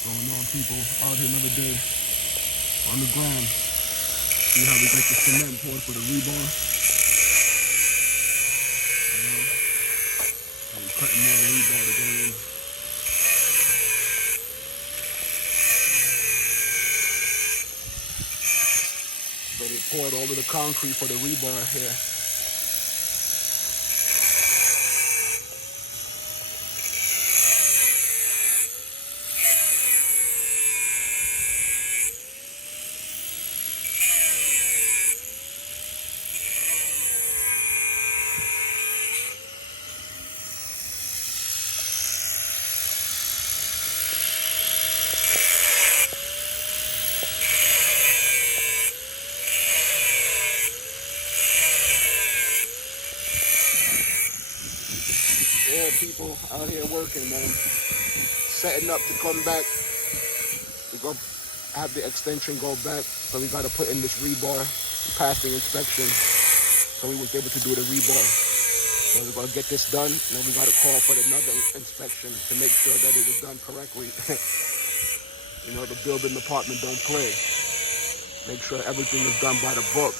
Going on, people? Out here another day on the ground. See how we got the cement poured for the rebar? And we're cutting more rebar to go in. So they poured all of the concrete for the rebar here. Yeah, people out here working, man. Setting up to come back. We're going to have the extension go back. So we got to put in this rebar. Pass the inspection. So we was able to do the rebar. So we're going to get this done. And then we got to call for another inspection to make sure that it was done correctly. You know, the building department don't play. Make sure everything is done by the book.